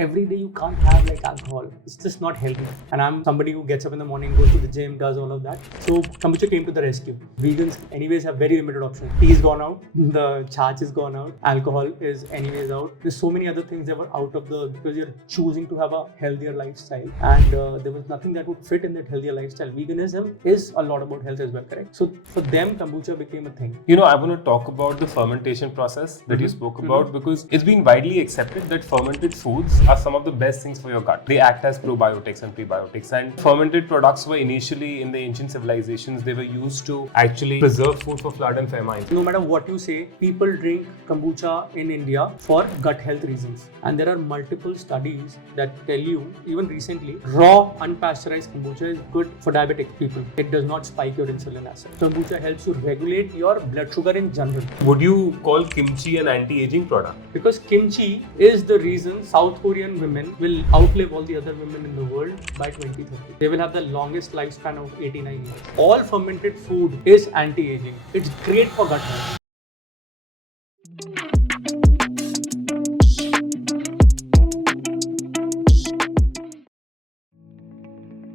every day you can't have like alcohol. It's just not healthy. And I'm somebody who gets up in the morning, goes to the gym, does all of that. So Kombucha came to the rescue. Vegans anyways have very limited options. Tea is gone out, the charge is gone out, alcohol is anyways out. There's so many other things that were out of the, because you're choosing to have a healthier lifestyle, and there was nothing that would fit in that healthier lifestyle. Veganism is a lot about health as well, correct? So for them, kombucha became a thing. You know, I want to talk about the fermentation process that you spoke about, because it's been widely accepted that fermented foods are some of the best things for your gut. They act as probiotics and prebiotics, and fermented products were initially in the ancient civilizations, they were used to actually preserve food for flood and famine. No matter what you say, people drink kombucha in India for gut health reasons. And there are multiple studies that tell you, even recently, raw unpasteurized kombucha is good for diabetic people. It does not spike your insulin acid. Kombucha helps you regulate your blood sugar in general. Would you call kimchi an anti-aging product? Because kimchi is the reason South Korean women will outlive all the other women in the world by 2030. They will have the longest lifespan of 89 years. All fermented food is anti-aging. It's great for gut health.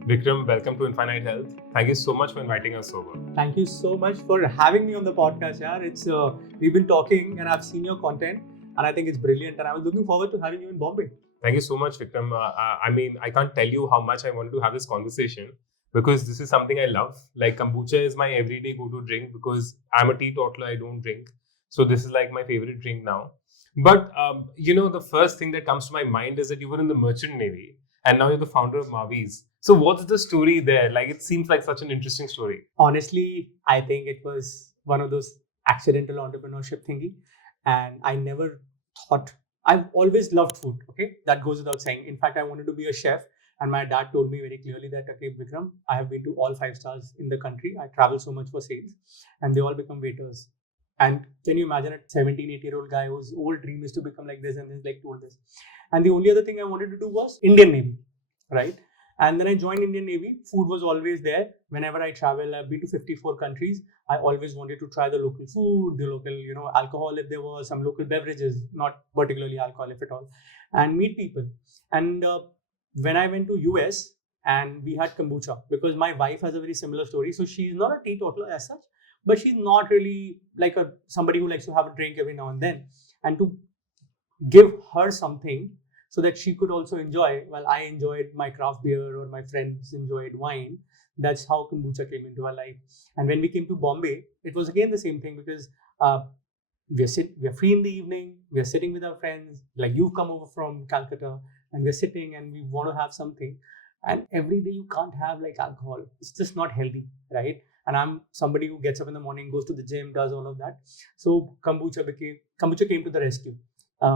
Vikram, welcome to Infinite Health. Thank you so much for inviting us over. Thank you so much for having me on the podcast, yaar. It's we've been talking and I've seen your content and I think it's brilliant, and I was looking forward to having you in Bombay. Thank you so much, Vikram. I mean, I can't tell you how much I want to have this conversation, because this is something I love. Like, kombucha is my everyday go-to drink because I'm a teetotaler, I don't drink. So this is like my favorite drink now. But, you know, the first thing that comes to my mind is that you were in the Merchant Navy and now you're the founder of MAVIS. So what's the story there? Like, it seems like such an interesting story. Honestly, I think it was one of those accidental entrepreneurship thingy. And I never thought, I've always loved food, okay? That goes without saying. In fact, I wanted to be a chef. And my dad told me very clearly that, okay, Vikram, I have been to all 5 stars in the country. I travel so much for sales. And they all become waiters. And can you imagine a 17, 8-year-old guy whose whole dream is to become like this, and he's like told this. And the only other thing I wanted to do was Indian Navy, right? And then I joined Indian Navy. Food was always there. Whenever I travel, I've been to 54 countries. I always wanted to try the local food, the local, alcohol if there was, some local beverages, not particularly alcohol if at all, and meet people. And when I went to US and we had kombucha, because my wife has a very similar story. So she's not a teetotaler as such, but she's not really like somebody who likes to have a drink every now and then. And to give her something so that she could also enjoy, while I enjoyed my craft beer or my friends enjoyed wine, that's how kombucha came into our life. And when we came to Bombay, it was again the same thing, because we're free in the evening, we're sitting with our friends, like you've come over from Calcutta, and we're sitting and we want to have something. And every day you can't have like alcohol. It's just not healthy, right? And I'm somebody who gets up in the morning, goes to the gym, does all of that. So kombucha came to the rescue.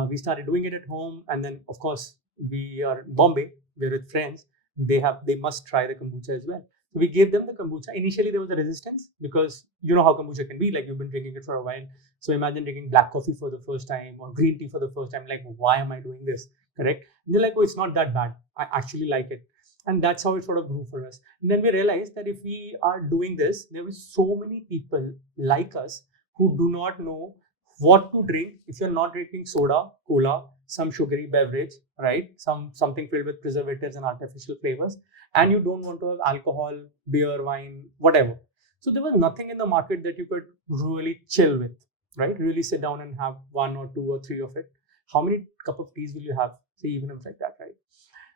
We started doing it at home, and then of course we are in Bombay, we're with friends. They must try the kombucha as well. So we gave them the kombucha. Initially there was a resistance, because you know how kombucha can be, like you've been drinking it for a while. So imagine drinking black coffee for the first time or green tea for the first time, like, why am I doing this? Correct? And they're like, oh, it's not that bad. I actually like it. And that's how it sort of grew for us. And then we realized that if we are doing this, there will so many people like us who do not know what to drink if you're not drinking soda, cola, some sugary beverage, right? Something filled with preservatives and artificial flavors. And you don't want to have alcohol, beer, wine, whatever. So there was nothing in the market that you could really chill with, right? Really sit down and have 1 or 2 or 3 of it. How many cup of teas will you have? Say, even if like that, right?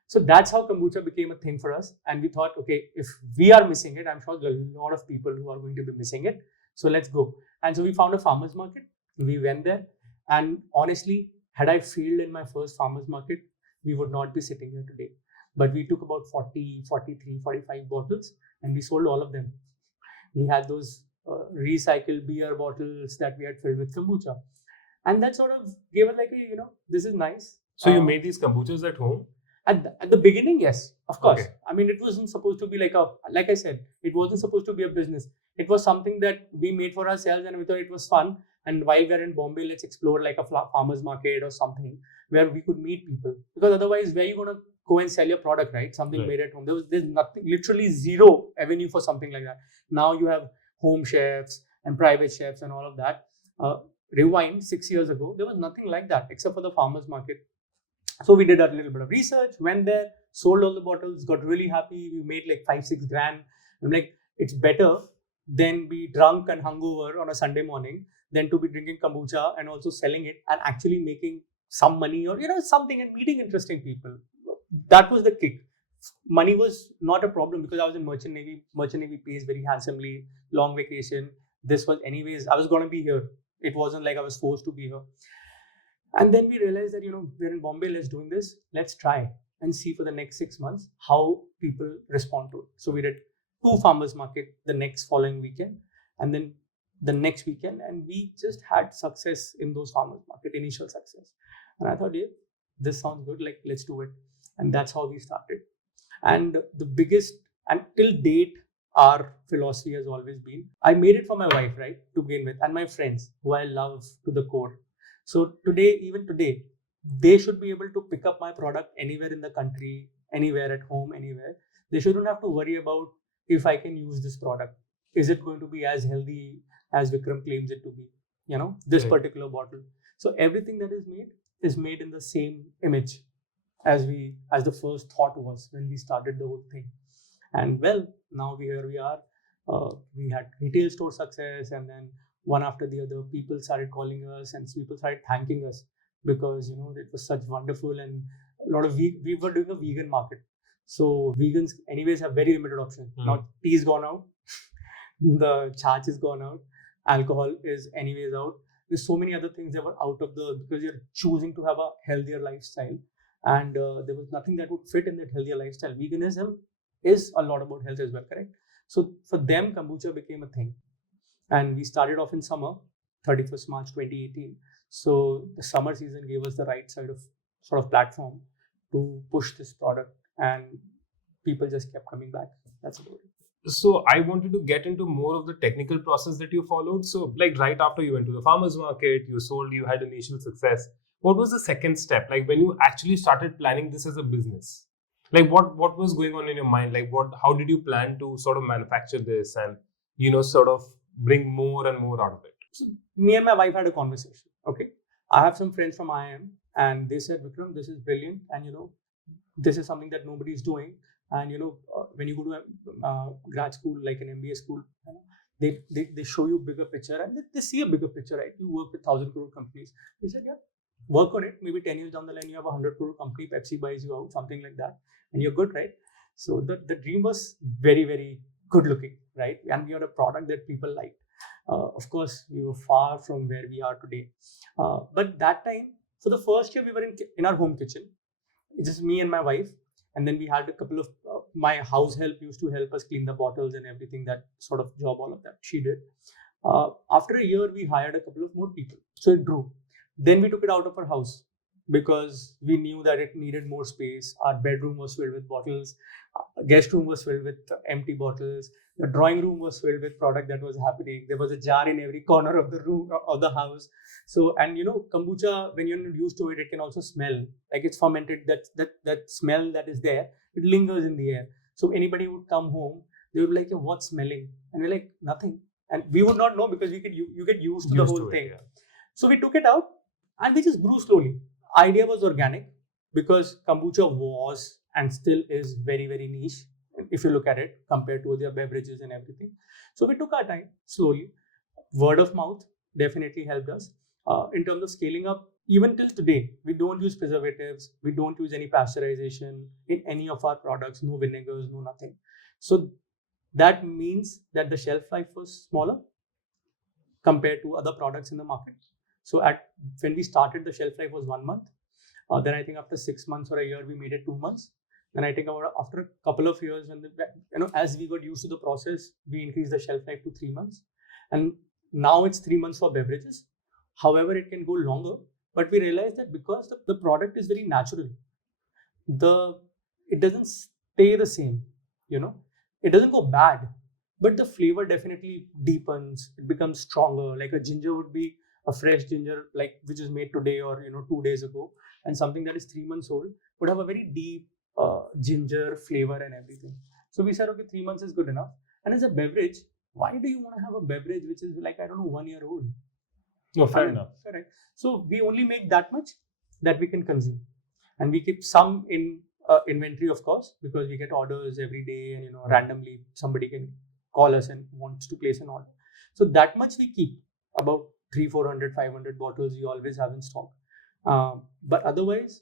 So that's how kombucha became a thing for us. And we thought, okay, if we are missing it, I'm sure there are a lot of people who are going to be missing it. So let's go. And so we found a farmer's market. We went there. And honestly, had I failed in my first farmer's market, we would not be sitting here today. But we took about 40, 43, 45 bottles and we sold all of them. We had those recycled beer bottles that we had filled with kombucha. And that sort of gave us like, this is nice. So you made these kombuchas at home? At the beginning, yes, of course. Okay. I mean, it wasn't supposed to be like I said, it wasn't supposed to be a business. It was something that we made for ourselves and we thought it was fun. And while we're in Bombay, let's explore like a farmer's market or something where we could meet people. Because otherwise, where are you going to go and sell your product, right? Something Right. made at home. There's nothing, literally zero avenue for something like that. Now you have home chefs and private chefs and all of that. Rewind 6 years ago, there was nothing like that except for the farmer's market. So we did a little bit of research, went there, sold all the bottles, got really happy. We made like 5-6 grand. I'm like, it's better than be drunk and hungover on a Sunday morning than to be drinking kombucha and also selling it and actually making some money or something and meeting interesting people. That was the kick. Money was not a problem because I was in merchant navy. Merchant navy pays very handsomely, long vacation. This was anyways, I was going to be here. It wasn't like I was forced to be here. And then we realized that, we're in Bombay, let's doing this. Let's try and see for the next 6 months how people respond to it. So we did 2 farmers market the next following weekend and then the next weekend. And we just had success in those farmers market, initial success. And I thought, yeah, this sounds good. Like, let's do it. And that's how we started. And the biggest, and till date, our philosophy has always been, I made it for my wife, right, to begin with, and my friends who I love to the core. So today, even today, they should be able to pick up my product anywhere in the country, anywhere at home, anywhere. They shouldn't have to worry about if I can use this product. Is it going to be as healthy as Vikram claims it to be? This particular bottle. So everything that is made in the same image as the first thought was when we started the whole thing. And well, now here we are. We had retail store success, and then one after the other, people started calling us and people started thanking us because it was such wonderful. And a lot of we were doing a vegan market, so vegans anyways have very limited options. Now tea's gone out, the charge is gone out, alcohol is anyways out. There's so many other things that were out of because you're choosing to have a healthier lifestyle, and there was nothing that would fit in that healthier lifestyle. Veganism is a lot about health as well, correct? So for them, kombucha became a thing. And we started off in summer, 31st March 2018. So the summer season gave us the right sort of platform to push this product, and people just kept coming back. That's about it. So I wanted to get into more of the technical process that you followed. So like right after you went to the farmer's market, you sold, you had initial success. What was the second step? Like when you actually started planning this as a business? Like what was going on in your mind? Like how did you plan to sort of manufacture this and, sort of bring more and more out of it? So me and my wife had a conversation. Okay. I have some friends from IIM and they said, Vikram, this is brilliant. And, this is something that nobody is doing. And, when you go to a grad school, like an MBA school, they show you bigger picture and they see a bigger picture, right? You work with 1,000 crore companies. They said, yeah, work on it. Maybe 10 years down the line, you have a 100 crore company, Pepsi buys you out, something like that. And you're good, right? So the dream was very, very good looking, right? And we had a product that people liked. Of course, we were far from where we are today. But that time, for the first year, we were in our home kitchen. It's just me and my wife. And then we had a couple of, my house help used to help us clean the bottles and everything, that sort of job, all of that she did. After a year, we hired a couple of more people. So it grew. Then we took it out of our house because we knew that it needed more space. Our bedroom was filled with bottles. Guest room was filled with empty bottles. The drawing room was filled with product that was happening. There was a jar in every corner of the room of the house. So, and kombucha, when you're not used to it, it can also smell like it's fermented. That smell that is there, it lingers in the air. So anybody would come home, they would be like, what's smelling? And we're like, nothing. And we would not know because you get used to the whole thing. Yeah. So we took it out and we just grew slowly. Idea was organic because kombucha was and still is very, very niche if you look at it compared to other beverages and everything. So we took our time slowly. Word of mouth definitely helped us. In terms of scaling up, even till today, we don't use preservatives. We don't use any pasteurization in any of our products, no vinegars, no nothing. So that means that the shelf life was smaller compared to other products in the market. So when we started, the shelf life was 1 month. Then I think after 6 months or a year, we made it 2 months. Then I think after a couple of years, when as we got used to the process, we increased the shelf life to 3 months. And now it's 3 months for beverages. However, it can go longer. But we realized that because the product is very natural, it doesn't stay the same. It doesn't go bad, but the flavor definitely deepens. It becomes stronger. Like a ginger would be a fresh ginger, like which is made today or 2 days ago, and something that is 3 months old would have a very deep ginger flavor and everything. So we said, okay, 3 months is good enough. And as a beverage, why do you want to have a beverage which is like, I don't know, 1 year old? No, fair enough. Correct. So we only make that much that we can consume. and we keep some in inventory, of course, because we get orders every day, and randomly somebody can call us and wants to place an order. So that much we keep, about 300, 400, 500 bottles we always have in stock. But otherwise,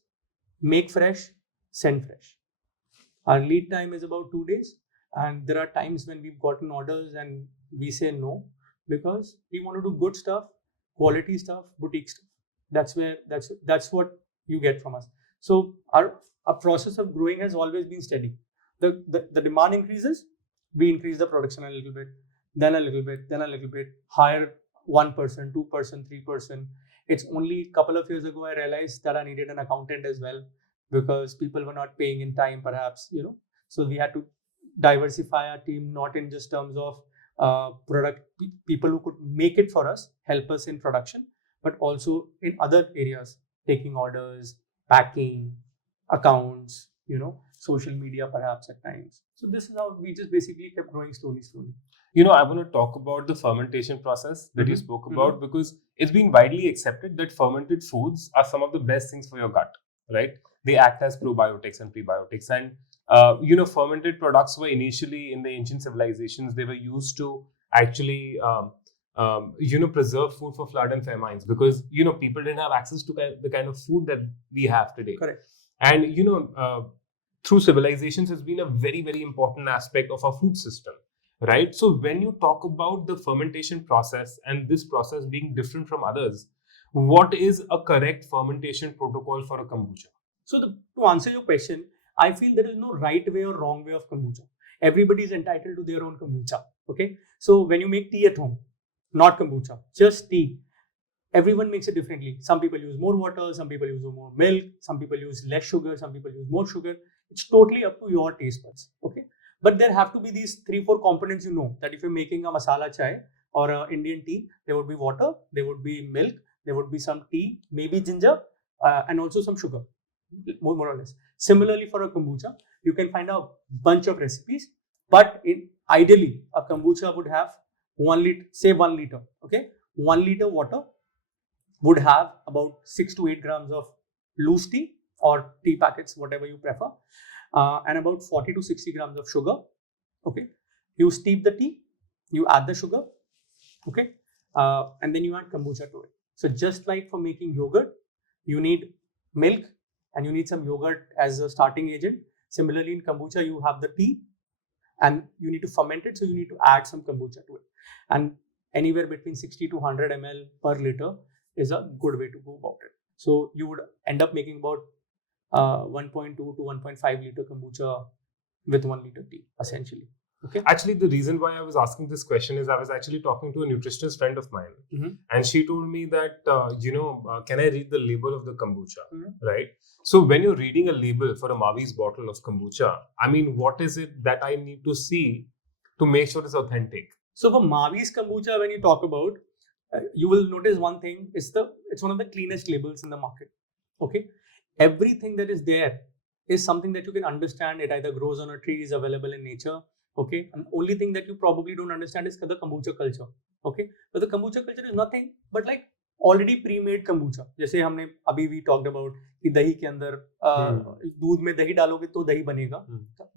make fresh, send fresh. Our lead time is about 2 days, and there are times when we've gotten orders and we say no because we want to do good stuff, quality stuff, boutique stuff. That's what you get from us. So our process of growing has always been steady. The demand increases, we increase the production a little bit, then a little bit, then a little bit, hire 1%, 2%, 3%. It's only a couple of years ago I realized that I needed an accountant as well, because people were not paying in time, perhaps, so we had to diversify our team, not in just terms of product people who could make it for us, help us in production, but also in other areas, taking orders, packing, accounts, social media perhaps at times. So this is how we just basically kept growing slowly. I want to talk about the fermentation process that you spoke about, because it's been widely accepted that fermented foods are some of the best things for your gut, right? They act as probiotics and prebiotics. And, fermented products were initially in the ancient civilizations, they were used to actually, preserve food for flood and famines, because, people didn't have access to the kind of food that we have today. Correct. And, through civilizations has been a very, very important aspect of our food system. Right. So when you talk about the fermentation process and this process being different from others, what is a correct fermentation protocol for a kombucha? So to answer your question, I feel there is no right way or wrong way of kombucha. Everybody is entitled to their own kombucha. Okay. So when you make tea at home, not kombucha, just tea, everyone makes it differently. Some people use more water, some people use more milk, some people use less sugar, some people use more sugar. It's totally up to your taste buds. Okay. But there have to be these 3-4 components, that if you're making a masala chai or an Indian tea, there would be water, there would be milk, there would be some tea, maybe ginger, and also some sugar, more or less. Similarly, for a kombucha, you can find a bunch of recipes, but ideally, a kombucha would have 1 liter, say 1 liter, okay? 1 liter water would have about 6 to 8 grams of loose tea or tea packets, whatever you prefer. And about 40 to 60 grams of sugar. Okay, you steep the tea, you add the sugar, okay, and then you add kombucha to it. So just like for making yogurt, you need milk and you need some yogurt as a starting agent. Similarly, in kombucha, you have the tea and you need to ferment it, so you need to add some kombucha to it. And anywhere between 60 to 100 ml per liter is a good way to go about it. So you would end up making about 1.2 to 1.5 liter kombucha with 1 liter tea, essentially. Okay. Actually, the reason why I was asking this question is I was actually talking to a nutritionist friend of mine, and she told me that, can I read the label of the kombucha, right? So when you're reading a label for a MAVIS bottle of kombucha, I mean, what is it that I need to see to make sure it's authentic? So for MAVIS kombucha, when you talk about, you will notice one thing, it's one of the cleanest labels in the market. Okay. Everything that is there is something that you can understand. It either grows on a tree, is available in nature. Okay. And the only thing that you probably don't understand is the kombucha culture. Okay. But the kombucha culture is nothing but like already pre-made kombucha. जैसे हमने अभी we talked about कि दही के अंदर दूध में दही डालोगे तो दही बनेगा.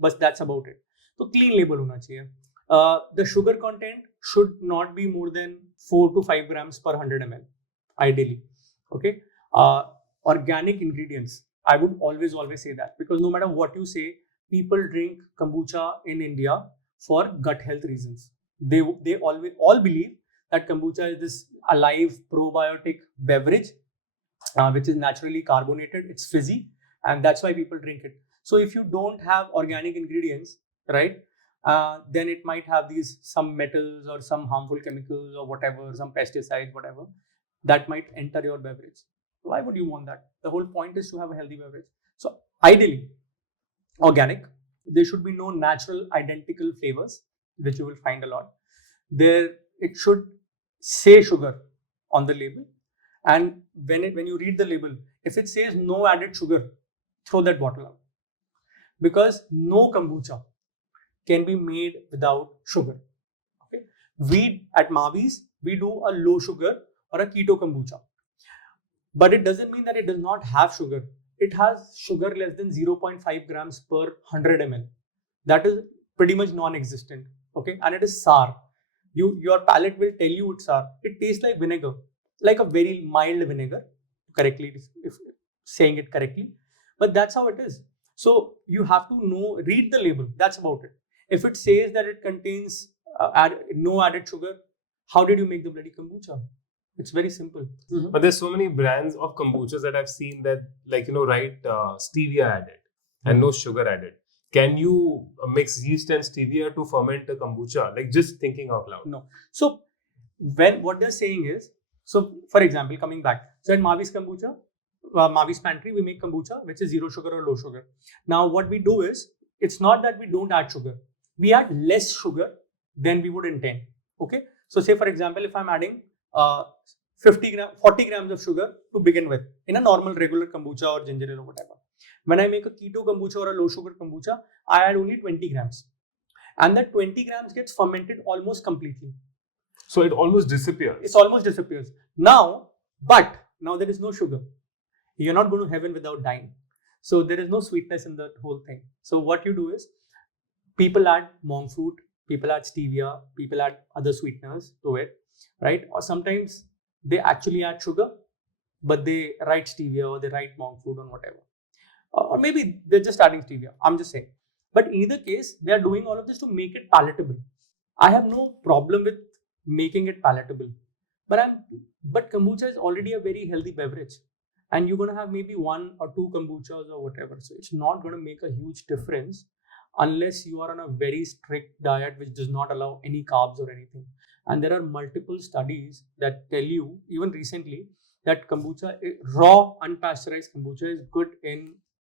बस that's about it. तो clean label होना चाहिए. The sugar content should not be more than 4 to 5 grams per 100 ml, ideally. Okay. Organic ingredients, I would always say that, because no matter what you say, people drink kombucha in India for gut health reasons. They all believe that kombucha is this alive probiotic beverage, which is naturally carbonated. It's fizzy, and that's why people drink it. So if you don't have organic ingredients, right, then it might have some metals or some harmful chemicals or whatever, some pesticides, whatever, that might enter your beverage. Why would you want that? The whole point is to have a healthy beverage. So ideally, organic. There should be no natural identical flavors, which you will find a lot. It should say sugar on the label. And when you read the label, if it says no added sugar, throw that bottle out. Because no kombucha can be made without sugar. Okay? We at MAVIS, we do a low sugar or a keto kombucha. But it doesn't mean that it does not have sugar. it has sugar less than 0.5 grams per 100 ml. That is pretty much non-existent. Okay, and it is sour. Your palate will tell you it's sour. It tastes like vinegar, like a very mild vinegar, correctly, if saying it correctly. But that's how it is. So you have to read the label. That's about it. If it says that it contains no added sugar, how did you make the bloody kombucha? It's very simple. But there's so many brands of kombuchas that I've seen that, like, write stevia added and no sugar added. Can you mix yeast and stevia to ferment a kombucha? Like, just thinking out loud. No. So what they're saying is, so for example, coming back, so in MAVIS kombucha, MAVIS Pantry, we make kombucha which is zero sugar or low sugar. Now what we do is, it's not that we don't add sugar. We add less sugar than we would intend. Okay. So say for example, if I'm adding 40 grams of sugar to begin with in a normal regular kombucha or ginger ale or whatever. When I make a keto kombucha or a low sugar kombucha, I add only 20 grams. And that 20 grams gets fermented almost completely. So it almost disappears. It almost disappears. Now there is no sugar. You're not going to heaven without dying. So there is no sweetness in the whole thing. So what you do is, people add monk fruit, people add stevia, people add other sweeteners to it, right? Or sometimes they actually add sugar, but they write stevia or they write monk fruit or whatever. Or maybe they're just adding stevia. I'm just saying. But in either case, they are doing all of this to make it palatable. I have no problem with making it palatable. But kombucha is already a very healthy beverage. And you're going to have maybe 1 or 2 kombuchas or whatever. So it's not going to make a huge difference unless you are on a very strict diet which does not allow any carbs or anything. And there are multiple studies that tell you, even recently, that kombucha, raw unpasteurized kombucha, is good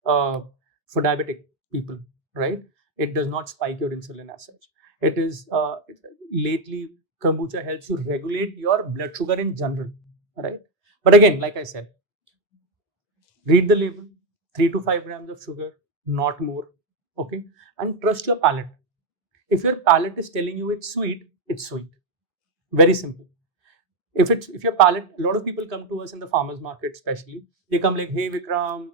for diabetic people, right? It does not spike your insulin as such. It is lately, kombucha helps you regulate your blood sugar in general, right? But again, like I said, read the label, 3 to 5 grams of sugar, not more, okay? And trust your palate. If your palate is telling you it's sweet, it's sweet. Very simple. If your palate, a lot of people come to us in the farmers market, especially. They come like, hey Vikram,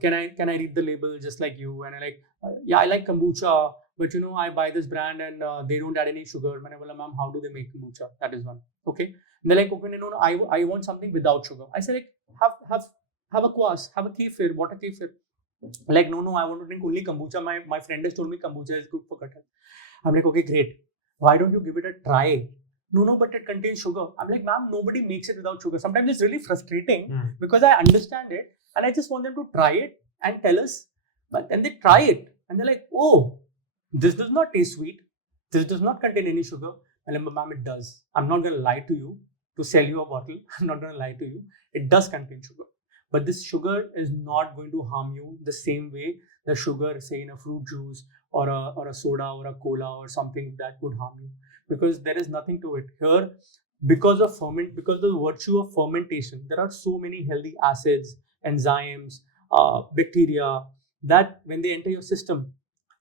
can I read the label just like you? And I like, yeah, I like kombucha, but I buy this brand and they don't add any sugar. And I was like, ma'am, how do they make kombucha? That is one. Okay. And they're like, okay, no, I want something without sugar. I said, like, have a kvaas, have a kefir, water kefir. Like, no, I want to drink only kombucha. My friend has told me kombucha is good for gut health. I'm like, okay, great. Why don't you give it a try? No, but it contains sugar. I'm like, ma'am, nobody makes it without sugar. Sometimes it's really frustrating because I understand it and I just want them to try it and tell us. But then they try it and they're like, oh, this does not taste sweet. This does not contain any sugar. I'm like, ma'am, it does. I'm not going to lie to you to sell you a bottle. I'm not going to lie to you. It does contain sugar. But this sugar is not going to harm you the same way the sugar, say, in a fruit juice or a soda or a cola or something that would harm you. Because there is nothing to it. Here, because of the virtue of fermentation, there are so many healthy acids, enzymes, bacteria that when they enter your system,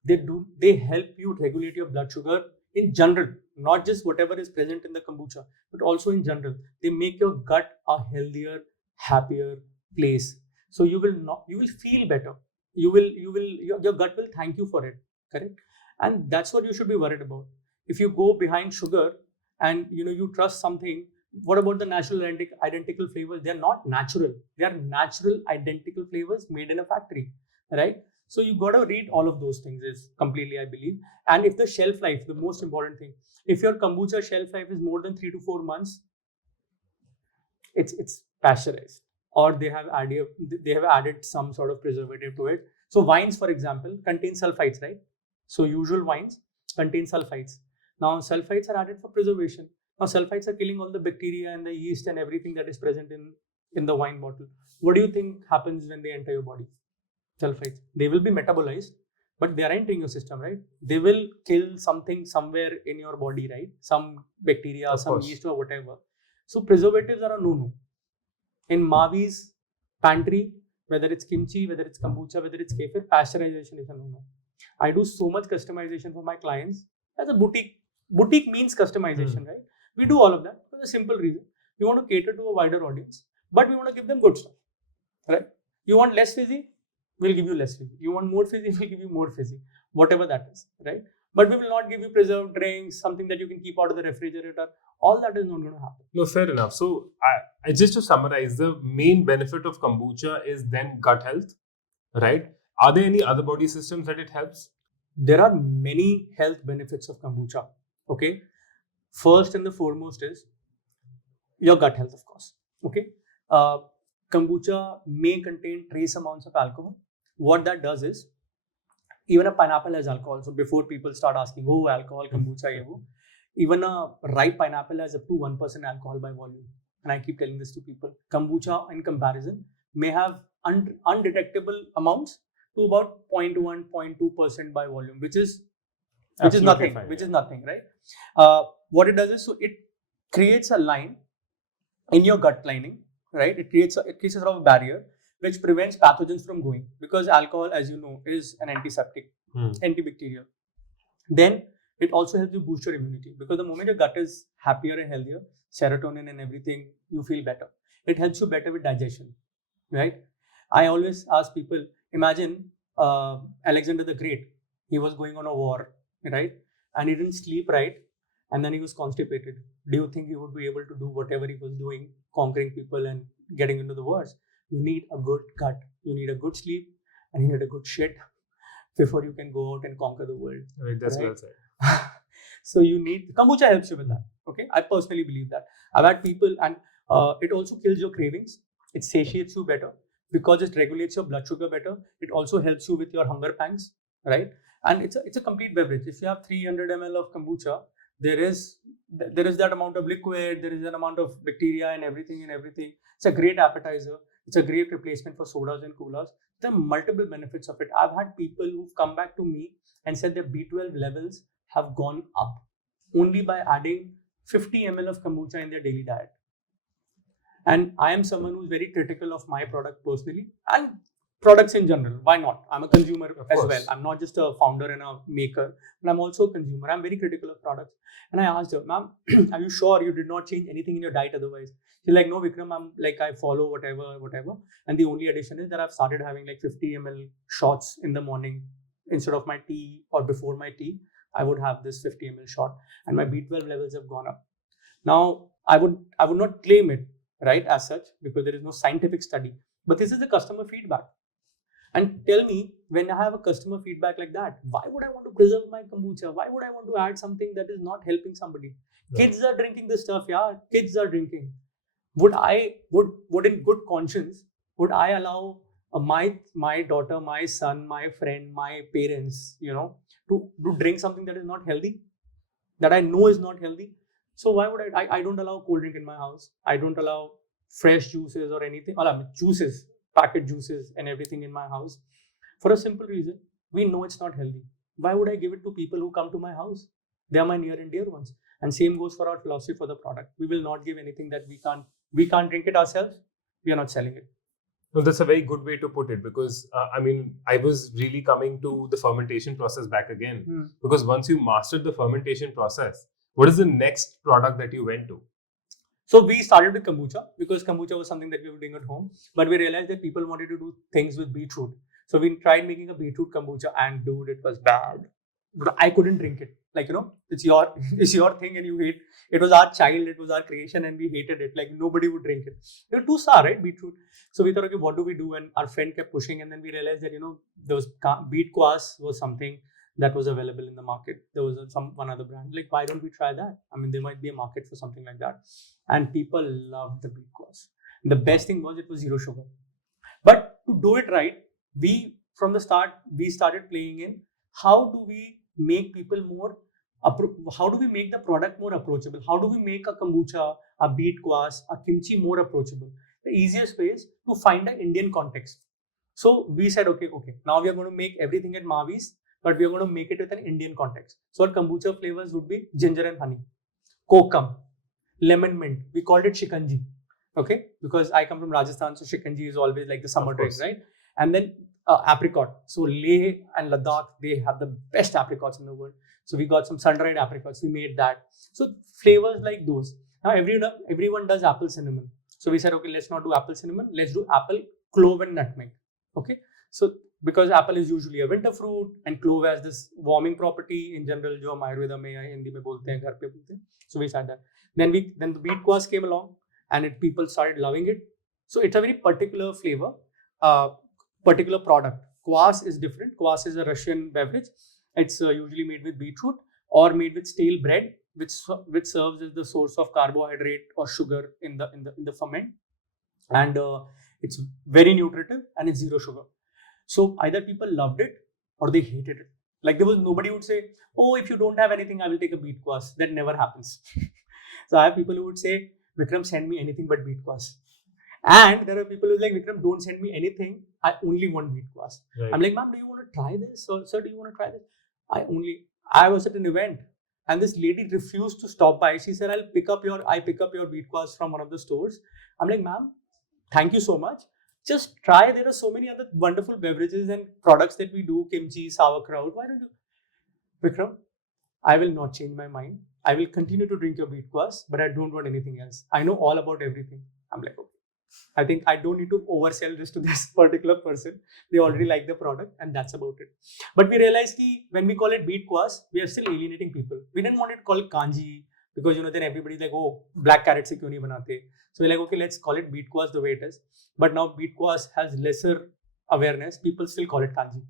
they help you regulate your blood sugar in general, not just whatever is present in the kombucha, but also in general. They make your gut a healthier, happier place. So you will feel better. Your gut will thank you for it, correct? And that's what you should be worried about. If you go behind sugar and you trust something, what about the natural identical flavors? They are not natural. They are natural identical flavors made in a factory, right? So you got to read all of those things is completely, I believe. And if the shelf life, the most important thing, if your kombucha shelf life is more than 3 to 4 months, it's pasteurized, or they have added some sort of preservative to it. So wines, for example, contain sulfites, right? So usual wines contain sulfites. Now sulfites are added for preservation. Now sulfites are killing all the bacteria and the yeast and everything that is present in the wine bottle. What do you think happens when they enter your body? Sulfites. They will be metabolized, but they are entering your system, right? They will kill something somewhere in your body, right? Some bacteria, some yeast or whatever. So preservatives are a no-no. In MAVIS Pantry, whether it's kimchi, whether it's kombucha, whether it's kefir, pasteurization is a no-no. I do so much customization for my clients. As a boutique means customization, right? We do all of that for a simple reason. We want to cater to a wider audience, but we want to give them good stuff, right? You want less fizzy? We'll give you less fizzy. You want more fizzy? We'll give you more fizzy. Whatever that is, right? But we will not give you preserved drinks, something that you can keep out of the refrigerator. All that is not going to happen. No, fair enough. So, I just to summarize, the main benefit of kombucha is then gut health, right? Are there any other body systems that it helps? There are many health benefits of kombucha. Okay. First and the foremost is your gut health, of course. Okay. Uh, Kombucha may contain trace amounts of alcohol. What that does is, even a pineapple has alcohol. So before people start asking, oh, alcohol, kombucha, ye wo, even a ripe pineapple has up to 1% alcohol by volume. And I keep telling this to people. Kombucha, in comparison, may have undetectable amounts to about 0.1, 0.2% by volume, which is Absolutely nothing. fine, Which yeah. is nothing, right? What it does is, so it creates a line in your gut lining, right? It creates a sort of barrier which prevents pathogens from going, because alcohol, as you know, is an antiseptic, antibacterial. Then it also helps you boost your immunity, because the moment your gut is happier and healthier, serotonin and everything, you feel better. It helps you better with digestion, right? I always ask people, imagine Alexander the Great. He was going on a war, right? And he didn't sleep right, and then he was constipated. Do you think he would be able to do whatever he was doing, conquering people and getting into the wars? You need a good gut. You need a good sleep, and you need a good shit before you can go out and conquer the world. Right, that's Right. well said. So you need kombucha helps you with that. Okay, I personally believe that. I've had people, and it also kills your cravings. It satiates you better because it regulates your blood sugar better. It also helps you with your hunger pangs, right? And it's a complete beverage. If you have 300 ml of kombucha, there is that amount of liquid, there is an amount of bacteria and everything. It's a great appetizer. It's a great replacement for sodas and colas. There are multiple benefits of it. I've had people who've come back to me and said their B12 levels have gone up only by adding 50 ml of kombucha in their daily diet. And I am someone who's very critical of my product personally and products in general. Why not? I'm a consumer Of as course. well. I'm not just a founder and a maker, but I'm also a consumer. I'm very critical of products. And I asked her, ma'am, are you sure you did not change anything in your diet otherwise? She's like, no, Vikram, I'm like, I follow whatever. And the only addition is that I've started having like 50 ml shots in the morning instead of my tea, or before my tea. I would have this 50 ml shot, and my B12 levels have gone up. Now, I would not claim it, right, as such, because there is no scientific study. But this is the customer feedback. And tell me, when I have a customer feedback like that, why would I want to preserve my kombucha? Why would I want to add something that is not helping somebody? Right. Kids are drinking this stuff, yeah. Kids are drinking. Would in good conscience, would I allow my daughter, my son, my friend, my parents, to drink something that is not healthy, that I know is not healthy? So why would I don't allow cold drink in my house. I don't allow fresh juices or anything. I mean, juices, packet juices and everything in my house, for a simple reason. We know it's not healthy. Why would I give it to people who come to my house? They are my near and dear ones. And same goes for our philosophy for the product. We will not give anything that we can't drink it ourselves. We are not selling it. No, that's a very good way to put it, because I mean, I was really coming to the fermentation process back again. Because once you mastered the fermentation process, what is the next product that you went to? So we started with kombucha because kombucha was something that we were doing at home, but we realized that people wanted to do things with beetroot. So we tried making a beetroot kombucha, and dude, it was bad. But I couldn't drink it. Like, it's your it's your thing and you hate. It was our child, it was our creation, and we hated it. Like, nobody would drink it. It was too sour, right? Beetroot. So we thought, okay, what do we do? And our friend kept pushing, and then we realized that there was Beet Kvaas was something that was available in the market. There was one other brand. Like, why don't we try that? I mean, there might be a market for something like that. And people loved the Beet Kvaas. The best thing was it was zero sugar. But to do it right, from the start, we started playing in how do we make people more, how do we make the product more approachable? How do we make a kombucha, a Beet Kvaas, a kimchi more approachable? The easiest way is to find an Indian context. So we said, okay, now we are going to make everything at MAVIS, but we are going to make it with an Indian context. So our kombucha flavors would be ginger and honey, kokum, lemon mint. We called it Shikanji. Okay, because I come from Rajasthan, so Shikanji is always like the summer drink, right? And then apricot. So Leh and Ladakh, they have the best apricots in the world. So we got some sun-dried apricots. We made that. So flavors like those. Now everyone does apple cinnamon. So we said, okay, let's not do apple cinnamon. Let's do apple clove and nutmeg. Okay, so because apple is usually a winter fruit and clove has this warming property in general, जो हम आयुर्वेदा में या हिंदी में बोलते हैं, घर पे बोलते हैं. So we started that. Then the beet kvaas came along, and people started loving it. So it's a very particular flavor, particular product. Kvaas is different. Kvaas is a Russian beverage. It's usually made with beetroot or made with stale bread, which serves as the source of carbohydrate or sugar in the ferment, and it's very nutritive and it's zero sugar. So either people loved it or they hated it. Like there was nobody would say, "Oh, if you don't have anything, I will take a beet kvaas." That never happens. So I have people who would say, "Vikram, send me anything but beet kvaas." And there are people who are like, "Vikram, don't send me anything. I only want beet kvaas." Right. I'm like, "Ma'am, do you want to try this? Or sir, do you want to try this?" I was at an event and this lady refused to stop by. She said, I pick up your beet kvaas from one of the stores. I'm like, "Ma'am, thank you so much. Just try. There are so many other wonderful beverages and products that we do, kimchi, sauerkraut. Why don't you?" Vikram, I will not change my mind. I will continue to drink your beet kvaas, but I don't want anything else. I know all about everything. I'm like, okay. I think I don't need to oversell this to this particular person. They already like the product, and that's about it. But we realized that when we call it beet kvaas, we are still alienating people. We didn't want it called kanji because then everybody's like, "Oh, black carrot se kyun nahi banate?" So we're like, okay, let's call it beet kvaas the way it is. But now beet kvaas has lesser awareness. People still call it kanji.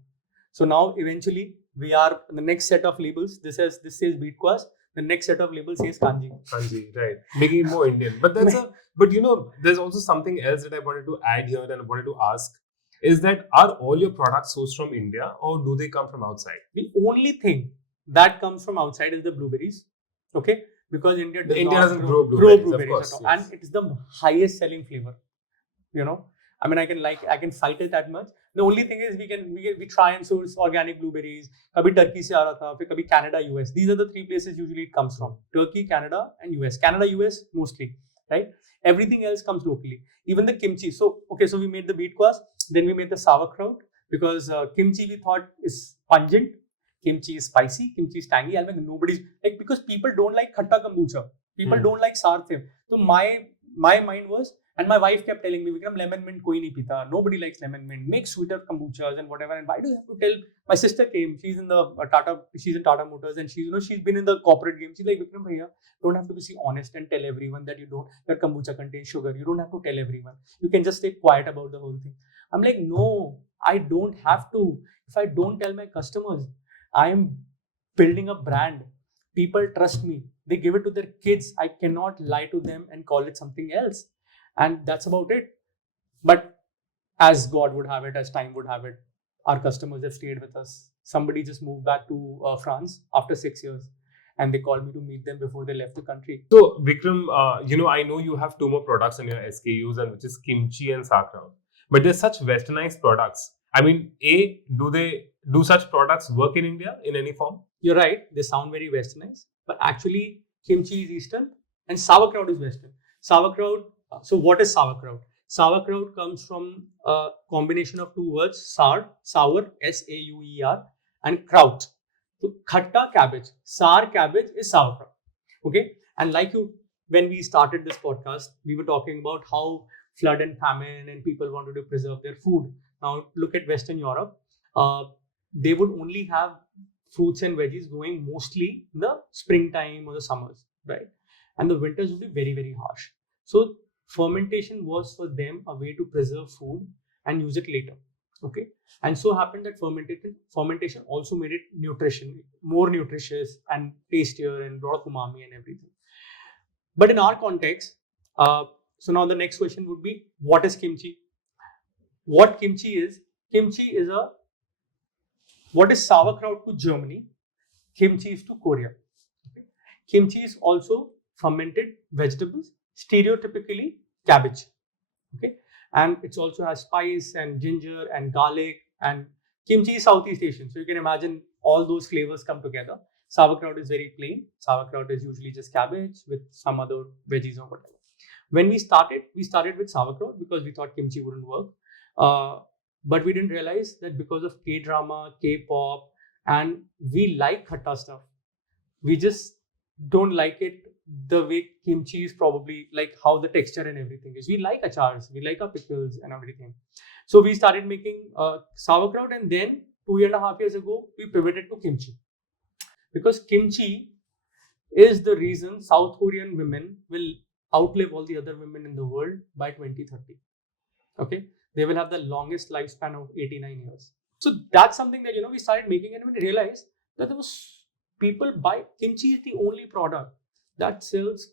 So now eventually we are the next set of labels. This says beet kvaas. The next set of labels says kanji. Kanji, right? Making it more Indian. But but there's also something else that I wanted to add here and I wanted to ask is that are all your products sourced from India or do they come from outside? The only thing that comes from outside is the blueberries. Okay, because India doesn't grow blueberries, of course, at all. Yes. And it's the highest selling flavor. I mean, I can fight it that much. The only thing is we try and source organic blueberries. Kabhi Turkey se aa raha tha, फिर kabhi Canada, US. These are the three places usually it comes from: Turkey, Canada, and US. Canada, US mostly, right? Everything else comes locally. Even the kimchi. So we made the beet kvaas, then we made the sauerkraut because kimchi we thought is pungent, kimchi is spicy, kimchi is tangy. And nobody's like, because people don't like khatta kombucha, people don't like sour thing. So my mind was. And my wife kept telling me, Vikram, lemon mint koi nahi pita. Nobody likes lemon mint. Make sweeter kombuchas and whatever. And why do you have to tell? My sister came. She's in the She's in Tata Motors, and she's been in the corporate game. She's like, Vikram, bhaiya, don't have to be honest and tell everyone that your kombucha contains sugar. You don't have to tell everyone. You can just stay quiet about the whole thing. I'm like, no, I don't have to. If I don't tell my customers, I am building a brand. People trust me. They give it to their kids. I cannot lie to them and call it something else. And that's about it. But as God would have it, as time would have it, our customers have stayed with us. Somebody just moved back to France after 6 years, and they called me to meet them before they left the country. So Vikram, I know you have two more products in your SKUs, and which is kimchi and sauerkraut. But they're such westernized products. I mean, do such products work in India in any form? You're right. They sound very westernized, but actually kimchi is Eastern and sauerkraut is Western. Sauerkraut. So what is sauerkraut? Sauerkraut comes from a combination of two words: sour, S-A-U-E-R, and kraut. So khatta cabbage, sour cabbage is sauerkraut. Okay, and when we started this podcast, we were talking about how flood and famine and people wanted to preserve their food. Now look at Western Europe. They would only have fruits and veggies growing mostly in the springtime or the summers, right? And the winters would be very, very harsh. So fermentation was for them a way to preserve food and use it later. Okay, and so happened that fermentation also made it more nutritious and tastier and a lot of umami and everything. But in our context, so now the next question would be, what is kimchi? What kimchi is? Kimchi is what is sauerkraut to Germany? Kimchi is to Korea. Okay? Kimchi is also fermented vegetables, stereotypically cabbage. Okay, and it also has spice and ginger and garlic, and kimchi is Southeast Asian, so you can imagine all those flavors come together. Sauerkraut is very plain. Sauerkraut is usually just cabbage with some other veggies or whatever. When we started with sauerkraut because we thought kimchi wouldn't work, but we didn't realize that because of K-drama, K-pop, and we like khatta stuff, we just don't like it the way kimchi is, probably like how the texture and everything is. We like achars, we like our pickles and everything. So we started making sauerkraut, and then 2.5 years ago we pivoted to kimchi, because kimchi is the reason South Korean women will outlive all the other women in the world by 2030. Okay, they will have the longest lifespan of 89 years. So that's something that we started making, and we realized that there was people buy kimchi is the only product that sells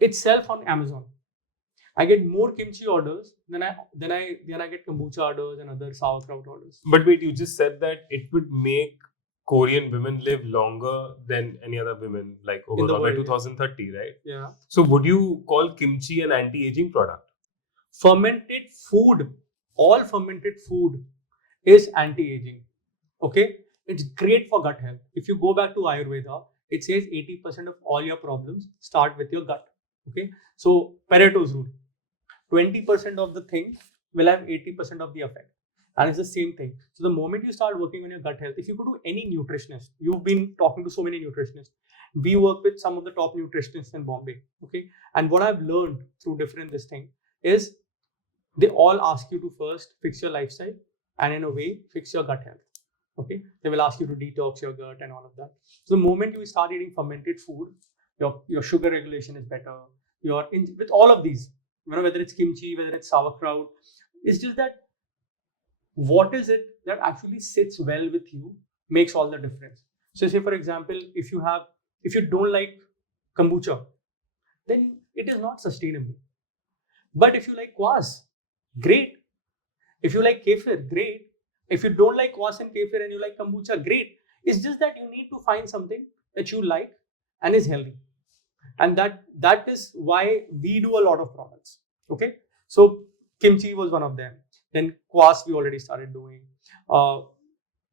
itself on Amazon. I get more kimchi orders than I get kombucha orders and other sauerkraut orders. But wait, you just said that it would make Korean women live longer than any other women, like In the overall by world. 2030, right? Yeah. So would you call kimchi an anti-aging product? Fermented food, all fermented food is anti-aging. Okay, it's great for gut health. If you go back to Ayurveda, it says 80% of all your problems start with your gut. Okay, so Pareto's rule: 20% of the thing will have 80% of the effect, and it's the same thing. So the moment you start working on your gut health, if you go to any nutritionist, you've been talking to so many nutritionists. We work with some of the top nutritionists in Bombay. Okay, and what I've learned through different this thing is they all ask you to first fix your lifestyle and in a way fix your gut health. Okay, they will ask you to detox your gut and all of that. So the moment you start eating fermented food, your sugar regulation is better. With all of these, whether it's kimchi, whether it's sauerkraut, it's just that what is it that actually sits well with you makes all the difference. So say for example, if you don't like kombucha, then it is not sustainable. But if you like kvaas, great. If you like kefir, great. If you don't like kvaas and kefir and you like kombucha, great. It's just that you need to find something that you like and is healthy, and that is why we do a lot of products. Okay, so kimchi was one of them. Then kvaas we already started doing. Uh,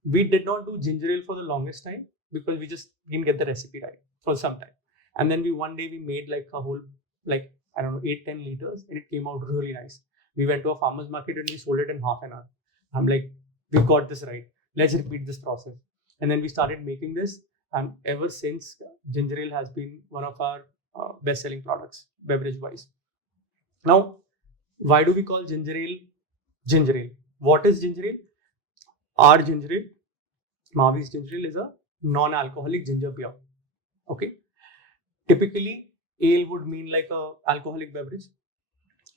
we did not do ginger ale for the longest time because we just didn't get the recipe right for some time. And then one day we made like a whole, like, I don't know, 8-10 liters, and it came out really nice. We went to a farmer's market and we sold it in half an hour. I'm like, we got this right. Let's repeat this process. And then we started making this, and ever since, ginger ale has been one of our best-selling products, beverage-wise. Now, why do we call ginger ale ginger ale? What is ginger ale? Our ginger ale, MAVIS ginger ale, is a non-alcoholic ginger beer. Okay. Typically, ale would mean like a alcoholic beverage,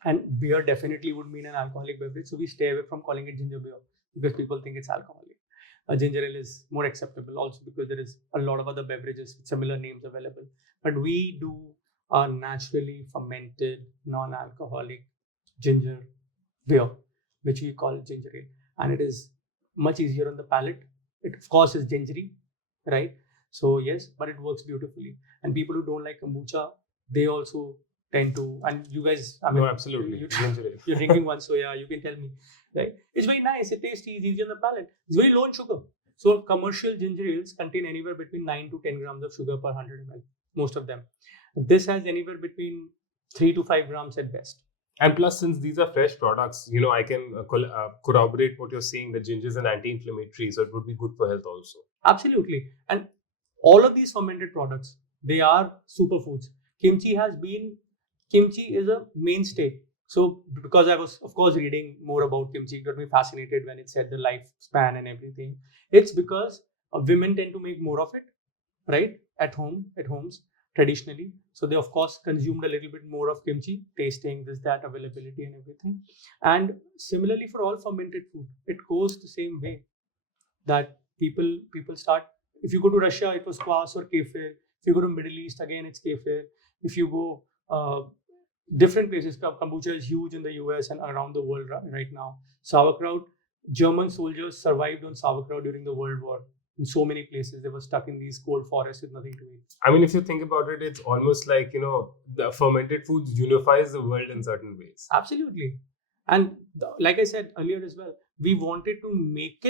and beer definitely would mean an alcoholic beverage. So we stay away from calling it ginger beer because people think it's alcoholic. A ginger ale is more acceptable also because there is a lot of other beverages with similar names available. But we do a naturally fermented, non-alcoholic ginger beer, which we call ginger ale, and it is much easier on the palate. It of course is gingery, right? So yes, but it works beautifully. And people who don't like kombucha, they also tend to. And you guys, I mean, No, absolutely. Ginger ale. you're drinking one, so yeah, you can tell me, right? It's very nice. It tastes easy on the palate. It's very low in sugar. So commercial ginger ales contain anywhere between 9 to 10 grams of sugar per 100 ml. Most of them. This has anywhere between 3 to 5 grams at best. And plus, since these are fresh products, I can corroborate what you're saying. The ginger is an anti-inflammatory, so it would be good for health also. Absolutely. And all of these fermented products, they are superfoods. Kimchi is a mainstay. So because I was, of course, reading more about kimchi, it got me fascinated when it said the lifespan and everything. It's because women tend to make more of it, right? At homes, traditionally. So they of course consumed a little bit more of kimchi, tasting this, that, availability and everything. And similarly for all fermented food, it goes the same way, that people start. If you go to Russia, it was kvass or kefir. If you go to Middle East, again it's kefir. If you go different places, kombucha is huge in the US and around the world right now. Sauerkraut, German soldiers survived on sauerkraut during the World War. In so many places, they were stuck in these cold forests with nothing to eat. I mean, if you think about it, it's almost like, the fermented foods unifies the world in certain ways. Absolutely. And like I said earlier as well, we wanted to make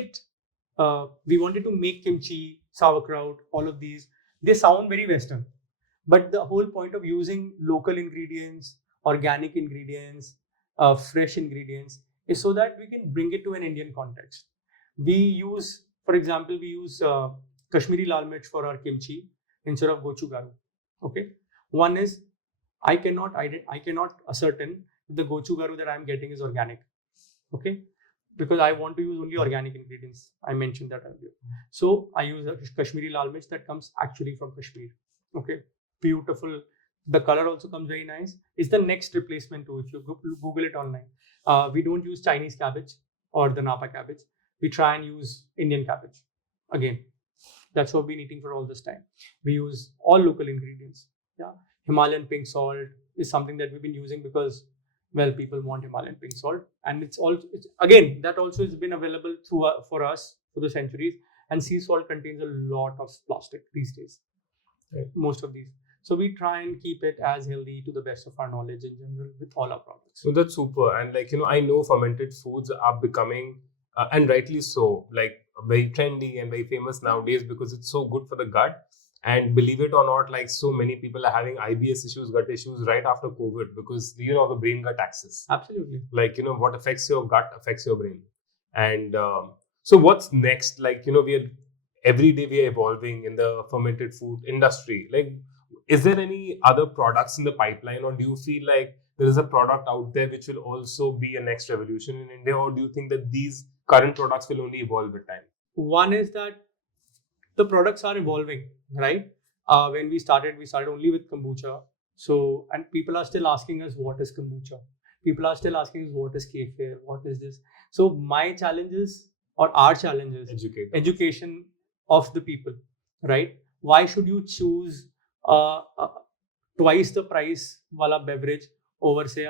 kimchi, sauerkraut, all of these. They sound very Western, but the whole point of using local ingredients, organic ingredients, fresh ingredients is so that we can bring it to an Indian context. For example, we use Kashmiri lal mirch for our kimchi instead of gochugaru. Okay, one is I cannot ascertain if the gochugaru that I'm getting is organic. Okay, because I want to use only organic ingredients. I mentioned that earlier. So I use a Kashmiri lal mirch that comes actually from Kashmir. Okay, beautiful. The color also comes very nice. It's the next replacement too. If you Google it online, we don't use Chinese cabbage or the Napa cabbage. We try and use Indian cabbage. Again, that's what we've been eating for all this time. We use all local ingredients. Yeah, Himalayan pink salt is something that we've been using because, well, people want Himalayan pink salt, and again, that also has been available for us for the centuries. And sea salt contains a lot of plastic these days, right? Most of these. So we try and keep it as healthy to the best of our knowledge in general with all our products. So that's super. And I know fermented foods are becoming, and rightly so, like very trendy and very famous nowadays because it's so good for the gut. And believe it or not, like so many people are having IBS issues, gut issues right after COVID because the brain gut axis. Absolutely. Like what affects your gut affects your brain. And so what's next? Like we are every day we are evolving in the fermented food industry. Like, is there any other products in the pipeline, or do you feel like there is a product out there which will also be a next revolution in India, or do you think that these current products will only evolve with time? One is that the products are evolving, right? When we started only with kombucha. So, and people are still asking us, what is kombucha? People are still asking us, what is kefir? What is this? So, my challenges or our challenges, education of the people, right? Why should you choose twice the price wala beverage over say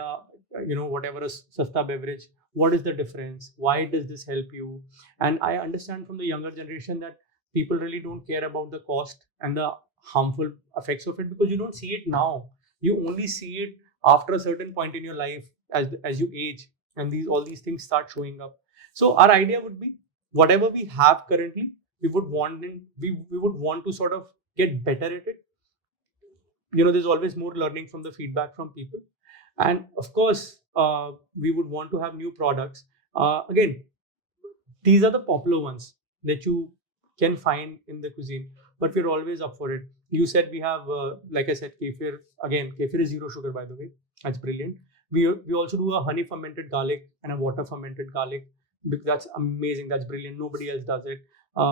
whatever a sasta beverage? What is the difference? Why does this help you? And I understand from the younger generation that people really don't care about the cost and the harmful effects of it because you don't see it now. You only see it after a certain point in your life as you age and all these things start showing up. So our idea would be whatever we have currently, we would want to sort of get better at it. There's always more learning from the feedback from people, and of course we would want to have new products. Again, these are the popular ones that you can find in the cuisine, but we're always up for it. You said we have, like I said, kefir. Again, kefir is zero sugar, by the way. That's brilliant. We also do a honey fermented garlic and a water fermented garlic. That's amazing. That's brilliant. Nobody else does it.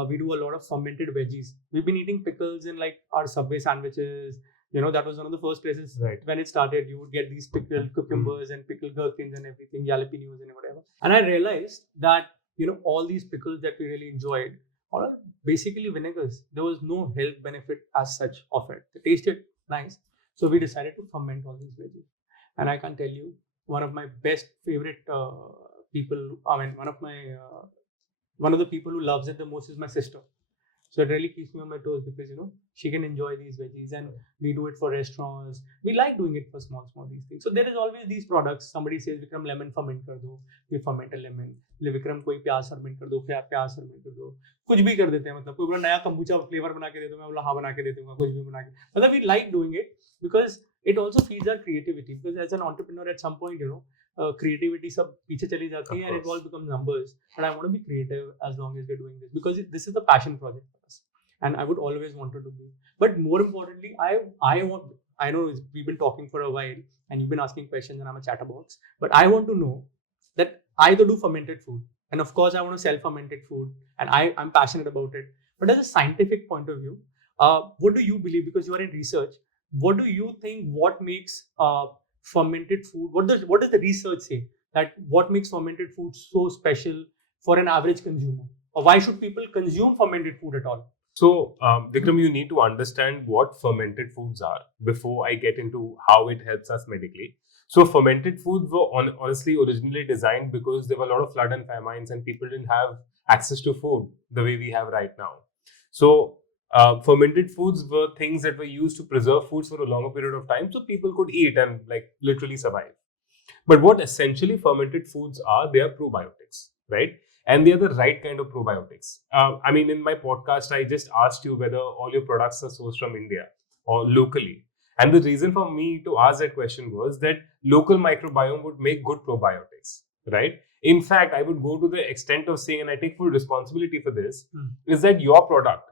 We do a lot of fermented veggies. We've been eating pickles in like our Subway sandwiches. That was one of the first places when it started. You would get these pickled cucumbers and pickled gherkins and everything, jalapenos and whatever. And I realized that all these pickles that we really enjoyed are basically vinegars. There was no health benefit as such of it. They tasted nice, so we decided to ferment all these veggies. And I can tell you, one of my best favorite people. I mean, one of the people who loves it the most is my sister. So it really keeps me on my toes because she can enjoy these veggies, and we do it for restaurants. We like doing it for small these things. So there is always these products. Somebody says, Vikram, lemon ferment kar do. We ferment a lemon. Vikram, koi प्याज ferment कर दो, प्याज ferment कर दो. कुछ भी कर देते हैं, मतलब कोई बोला नया kombucha flavor बना के दे दो, मैं बोला हाँ बना के दे दूंगा, कुछ भी बना के. मतलब we like doing it because it also feeds our creativity. Because as an entrepreneur, at some point, creativity सब पीछे चली जाती है, and it all becomes numbers. But I want to be creative as long as we're doing this because this is a passion project for us, and I would always want it to be. But more importantly, I know we've been talking for a while, and you've been asking questions, and I'm a chatterbox. But I want to know that I do fermented food, and of course I want to sell fermented food, and I'm passionate about it. But as a scientific point of view, what do you believe? Because you are in research, what do you think? What makes fermented food? What does the research say that what makes fermented food so special for an average consumer? Or why should people consume fermented food at all? So, Vikram, you need to understand what fermented foods are before I get into how it helps us medically. So, fermented foods were honestly originally designed because there were a lot of flood and famines, and people didn't have access to food the way we have right now. So, fermented foods were things that were used to preserve foods for a longer period of time so people could eat and like literally survive. But what essentially fermented foods are, they are probiotics, right? And they are the right kind of probiotics. I mean, in my podcast, I just asked you whether all your products are sourced from India or locally. And the reason for me to ask that question was that local microbiome would make good probiotics, right? In fact, I would go to the extent of saying, and I take full responsibility for this, is that your product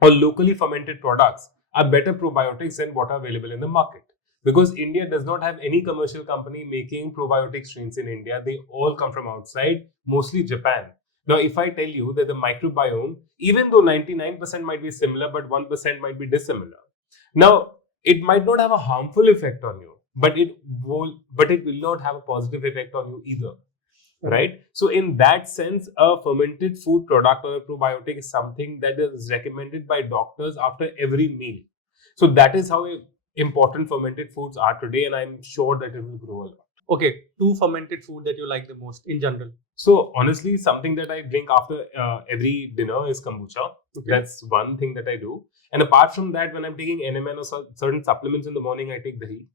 or locally fermented products are better probiotics than what are available in the market. Because India does not have any commercial company making probiotic strains in India. They all come from outside, mostly Japan. Now, if I tell you that the microbiome, even though 99% might be similar, but 1% might be dissimilar. Now, it might not have a harmful effect on you, but it will not have a positive effect on you either. Right? So in that sense, a fermented food product or a probiotic is something that is recommended by doctors after every meal. So that is how important fermented foods are today, and I'm sure that it will grow a lot. Okay, 2 fermented food that you like the most in general. So honestly, something that I drink after every dinner is kombucha. Okay. That's one thing that I do. And apart from that, when I'm taking NMN or certain supplements in the morning, I take dahi.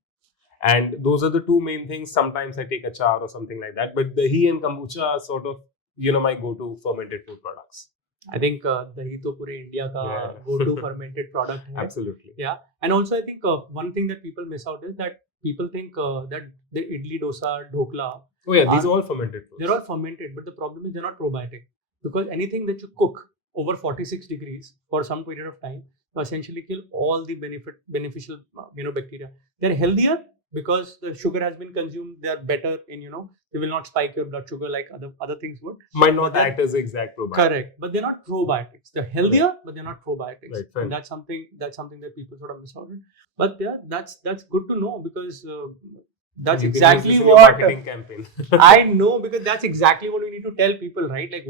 And those are the 2 main things. Sometimes I take achar or something like that. But dahi and kombucha are sort of, my go-to fermented food products. I think dahi to pure India ka go-to fermented product hai. Absolutely. Yeah. And also I think one thing that people miss out is that people think that the idli, dosa, dhokla. Oh yeah, these are all fermented foods. They're all fermented, but the problem is they're not probiotic. Because anything that you cook over 46 degrees for some period of time, you essentially kill all the beneficial bacteria. They're healthier because the sugar has been consumed. They are better in, they will not spike your blood sugar like other things would. Might not act as exact probiotics. Correct, but they're not probiotics. They're healthier, but they're not probiotics. Right, and that's something that people sort of miss out on. But yeah, that's good to know, because that's exactly what marketing campaign. I know, because that's exactly what we need to tell people, right? Like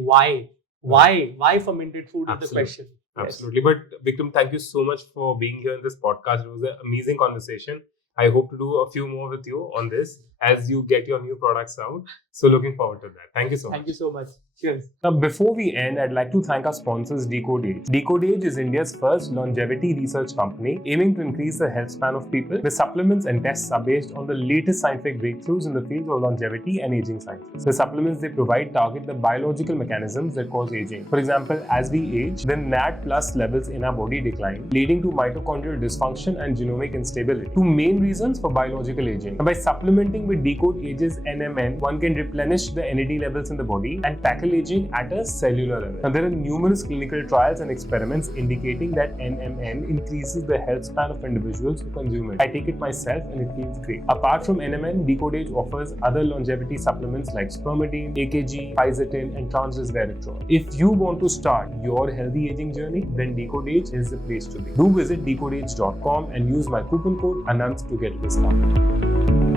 why fermented food is the question. Absolutely. Yes. But Vikram, thank you so much for being here in this podcast. It was an amazing conversation. I hope to do a few more with you on this as you get your new products out. So looking forward to that. Thank you so much. Thank you so much. Cheers. Now, before we end, I'd like to thank our sponsors, decodeage. Decodeage is India's first longevity research company aiming to increase the health span of people. The supplements and tests are based on the latest scientific breakthroughs in the fields of longevity and aging sciences. The supplements they provide target the biological mechanisms that cause aging. For example, as we age, the NAD+ levels in our body decline, leading to mitochondrial dysfunction and genomic instability. 2 main reasons for biological aging. And by supplementing with decodeage's NMN, one can replenish the NAD levels in the body and tackle aging at a cellular level. Now, there are numerous clinical trials and experiments indicating that NMN increases the health span of individuals who consume it. I take it myself and it feels great. Apart from NMN, decodeage offers other longevity supplements like spermidine, AKG, fisetin, and transresveratrol. If you want to start your healthy aging journey, then decodeage is the place to be. Do visit decodeage.com and use my coupon code Anant to get a discount.